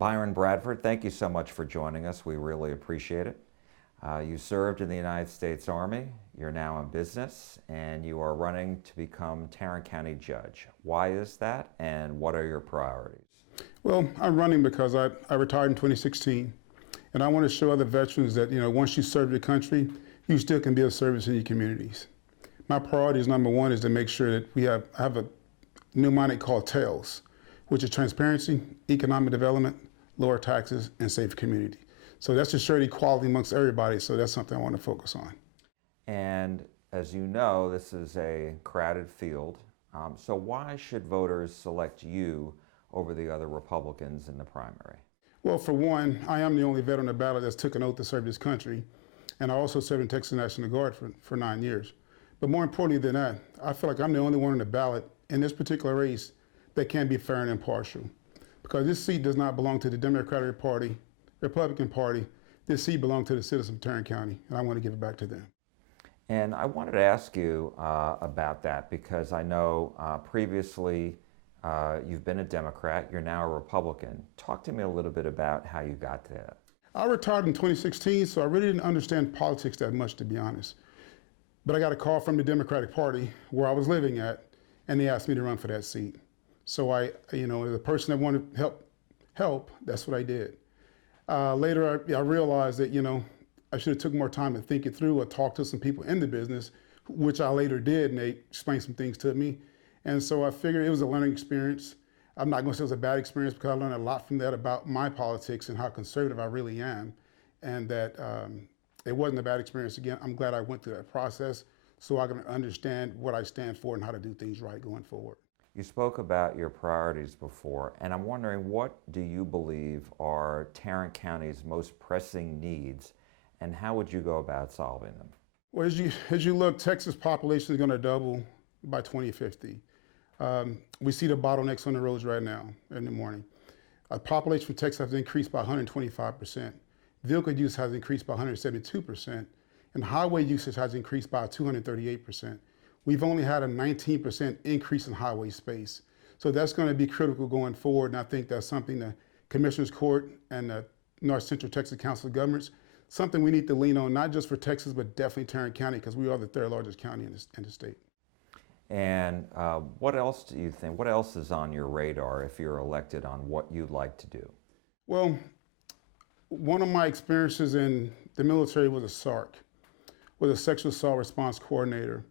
Byron Bradford, thank you so much for joining us. We really appreciate it. You served in the United States Army, you're now in business, and you are running to become Tarrant County Judge. Why is that, and what are your priorities? Well, I'm running because I retired in 2016, and I want to show other veterans that, once you serve your country, you still can be of service in your communities. My priority is number one is to make sure that I have a mnemonic called TAILS, which is transparency, economic development, lower taxes, and safe community. So that's to ensure equality amongst everybody, so that's something I want to focus on. And as you know, this is a crowded field, so why should voters select you over the other Republicans in the primary? Well, for one, I am the only veteran on the ballot that's took an oath to serve this country, and I also served in Texas National Guard for 9 years. But more importantly than that, I feel like I'm the only one on the ballot in this particular race that can be fair and impartial. Because this seat does not belong to the Democratic Party, Republican Party. This seat belongs to the citizens of Tarrant County, and I want to give it back to them. And I wanted to ask you about that because I know previously you've been a Democrat, you're now a Republican. Talk to me a little bit about how you got to that. I retired in 2016, so I really didn't understand politics that much, to be honest. But I got a call from the Democratic Party where I was living at, and they asked me to run for that seat. So as a person that wanted help, that's what I did. Later, I realized that, I should have took more time to think it through or talk to some people in the business, which I later did, and they explained some things to me. And so I figured it was a learning experience. I'm not going to say it was a bad experience because I learned a lot from that about my politics and how conservative I really am, and that it wasn't a bad experience. Again, I'm glad I went through that process so I can understand what I stand for and how to do things right going forward. You spoke about your priorities before, and I'm wondering, what do you believe are Tarrant County's most pressing needs, and how would you go about solving them? Well, as you look, Texas population is going to double by 2050. We see the bottlenecks on the roads right now in the morning. Population from Texas has increased by 125%. Vehicle use has increased by 172%, and highway usage has increased by 238%. We've only had a 19% increase in highway space. So that's going to be critical going forward, and I think that's something the Commissioner's Court and the North Central Texas Council of Governments, something we need to lean on, not just for Texas, but definitely Tarrant County, because we are the third largest county in the state. And what else do you think, what else is on your radar if you're elected on what you'd like to do? Well, one of my experiences in the military was a SARC, was a Sexual Assault Response Coordinator.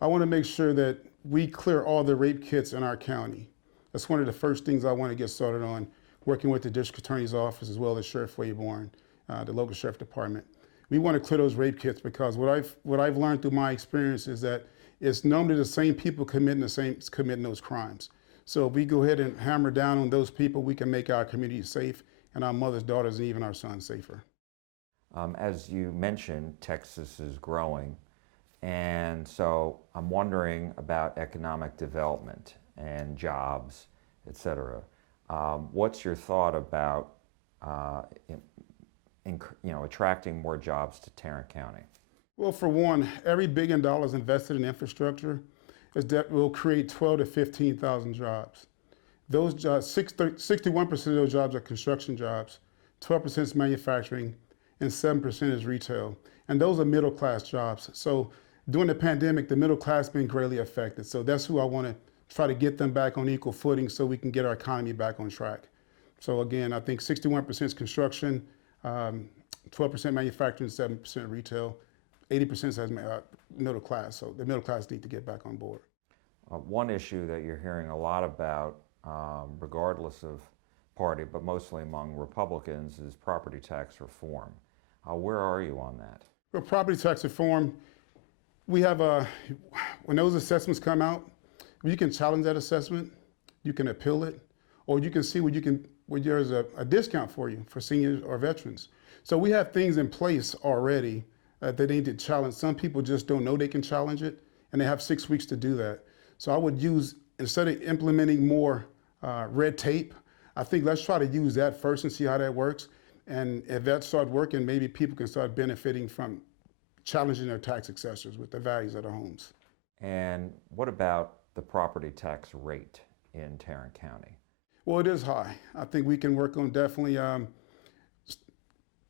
I want to make sure that we clear all the rape kits in our county. That's one of the first things I want to get started on, working with the District Attorney's Office as well as Sheriff Wayborn, the local Sheriff Department. We want to clear those rape kits because what I've learned through my experience is that it's normally the same people committing those crimes. So if we go ahead and hammer down on those people, we can make our community safe and our mothers, daughters, and even our sons safer. As you mentioned, Texas is growing. And so I'm wondering about economic development and jobs, et cetera. What's your thought about attracting more jobs to Tarrant County? Well, for one, every $1 billion invested in infrastructure will create 12 to 15,000 jobs. Those jobs, 61% of those jobs are construction jobs, 12% is manufacturing, and 7% is retail. And those are middle class jobs. So during the pandemic, the middle class has been greatly affected. So that's who I want to try to get them back on equal footing so we can get our economy back on track. So again, I think 61% is construction, 12% manufacturing, 7% retail, 80% is middle class. So the middle class need to get back on board. One issue that you're hearing a lot about, regardless of party, but mostly among Republicans, is property tax reform. Where are you on that? For property tax reform, we have when those assessments come out, you can challenge that assessment, you can appeal it, or you can see where there's a discount for you for seniors or veterans. So we have things in place already that they need to challenge. Some people just don't know they can challenge it, and they have 6 weeks to do that. So I would use, instead of implementing more red tape, I think let's try to use that first and see how that works. And if that starts working, maybe people can start benefiting from challenging their tax assessors with the values of their homes. And what about the property tax rate in Tarrant County? Well, it is high. I think we can work on definitely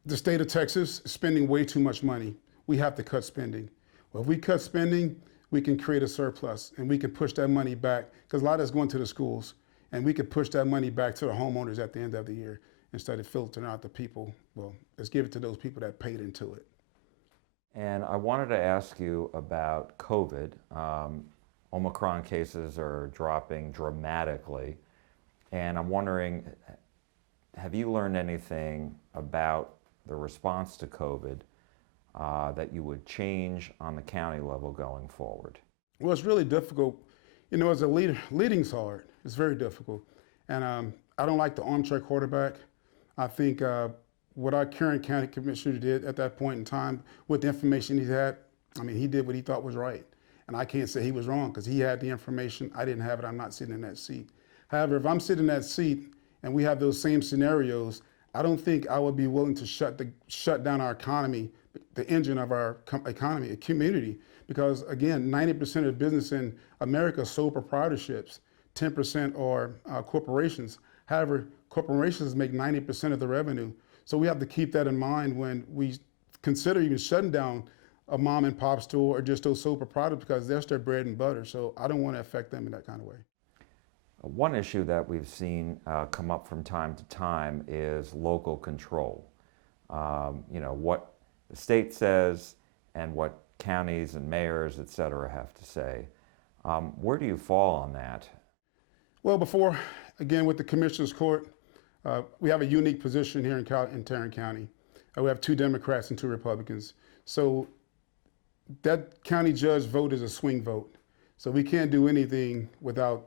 the state of Texas is spending way too much money. We have to cut spending. Well, if we cut spending, we can create a surplus and we can push that money back because a lot of it's going to the schools, and we can push that money back to the homeowners at the end of the year instead of filtering out the people. Well, let's give it to those people that paid into it. And I wanted to ask you about COVID. Omicron cases are dropping dramatically, and I'm wondering, have you learned anything about the response to COVID that you would change on the county level going forward? Well, it's really difficult. You know, as a leader, leading's hard. It's very difficult. And I don't like the armchair quarterback. I think what our current county commissioner did at that point in time with the information he had, I mean, he did what he thought was right. And I can't say he was wrong because he had the information. I didn't have it. I'm not sitting in that seat. However, if I'm sitting in that seat and we have those same scenarios, I don't think I would be willing to shut down our economy, the engine of our economy, a community, because again, 90% of the business in America is sole proprietorships, 10% are corporations. However, corporations make 90% of the revenue. So we have to keep that in mind when we consider even shutting down a mom and pop store or just those sole proprietors because that's their bread and butter. So I don't want to affect them in that kind of way. One issue that we've seen come up from time to time is local control. You know, what the state says and what counties and mayors, et cetera, have to say. Where do you fall on that? Well, before, again, with the Commissioner's Court, we have a unique position here in Tarrant County. We have 2 Democrats and 2 Republicans. So that county judge vote is a swing vote. So we can't do anything without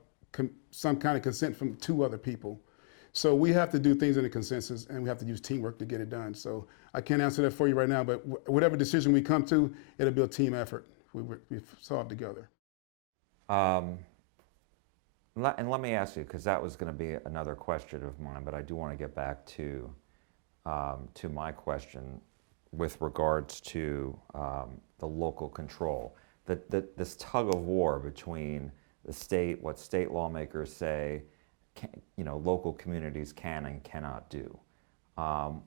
some kind of consent from 2 other people. So we have to do things in a consensus, and we have to use teamwork to get it done. So I can't answer that for you right now, but whatever decision we come to, it'll be a team effort. We solve together. And let me ask you, because that was going to be another question of mine, but I do want to get back to my question with regards to the local control. This tug of war between the state, what state lawmakers say, you know, local communities can and cannot do.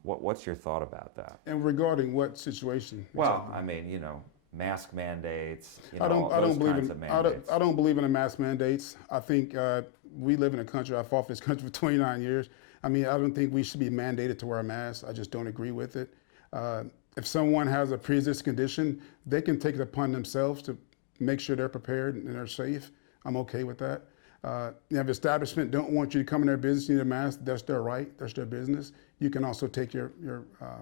What's your thought about that? And regarding what situation? Well, exactly? I mean, you know, mask mandates. You know, I don't believe kinds in of mandates. I don't believe in the mask mandates. I think we live in a country. I fought for this country for 29 years. I mean, I don't think we should be mandated to wear a mask. I just don't agree with it. If someone has a pre-existing condition, they can take it upon themselves to make sure they're prepared and they're safe. I'm okay with that. If establishment don't want you to come in their business, you need a mask, that's their right, that's their business. You can also take your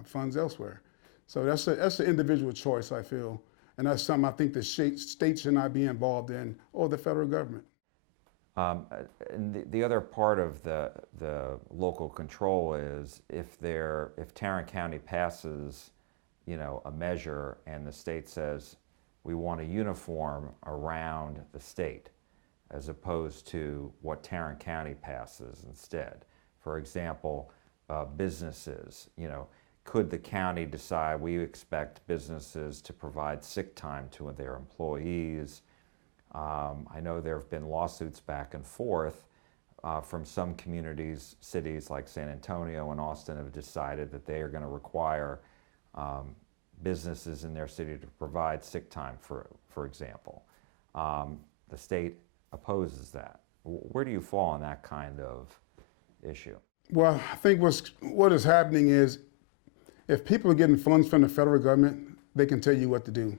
funds elsewhere. So that's an individual choice, I feel. And that's something I think the state should not be involved in, or the federal government. And the other part of the local control is if Tarrant County passes, you know, a measure and the state says we want a uniform around the state, as opposed to what Tarrant County passes instead. For example, businesses, you know, could the county decide we expect businesses to provide sick time to their employees? I know there have been lawsuits back and forth from some communities, cities like San Antonio and Austin have decided that they are going to require businesses in their city to provide sick time, for example. The state opposes that. Where do you fall on that kind of issue? Well, I think what is happening is if people are getting funds from the federal government, they can tell you what to do.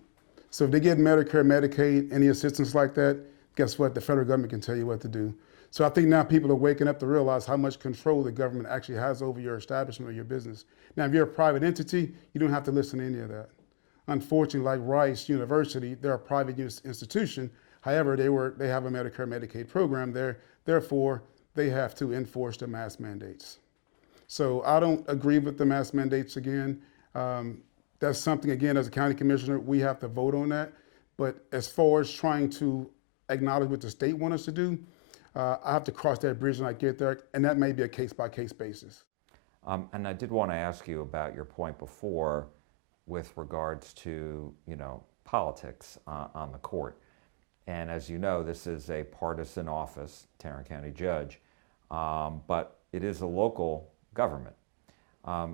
So if they get Medicare, Medicaid, any assistance like that, guess what? The federal government can tell you what to do. So I think now people are waking up to realize how much control the government actually has over your establishment or your business. Now, if you're a private entity, you don't have to listen to any of that. Unfortunately, like Rice University, they're a private institution. However, they have a Medicare, Medicaid program there. Therefore, they have to enforce the mask mandates. So I don't agree with the mask mandates again. That's something, again, as a county commissioner, we have to vote on that. But as far as trying to acknowledge what the state wants us to do, I have to cross that bridge when I get there, and that may be a case-by-case basis. And I did want to ask you about your point before with regards to, you know, politics on the court. And as you know, this is a partisan office, Tarrant County Judge. but it is a local government.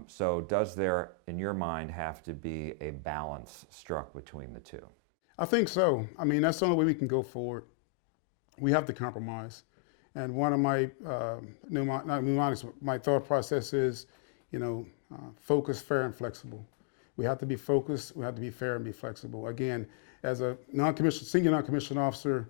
So does there, in your mind, have to be a balance struck between the two? I think so. I mean, that's the only way we can go forward. We have to compromise. And one of my not mnemonics, my thought process is, focus, fair, and flexible. We have to be focused. We have to be fair and be flexible. Again, as a senior non-commissioned officer,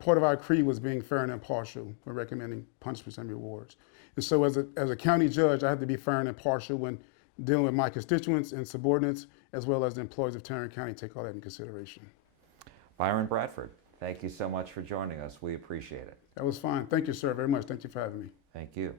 part of our creed was being fair and impartial when recommending punishments and rewards. And so, as a county judge, I have to be fair and impartial when dealing with my constituents and subordinates, as well as the employees of Tarrant County. Take all that in consideration. Byron Bradford, thank you so much for joining us. We appreciate it. That was fine. Thank you, sir, very much. Thank you for having me. Thank you.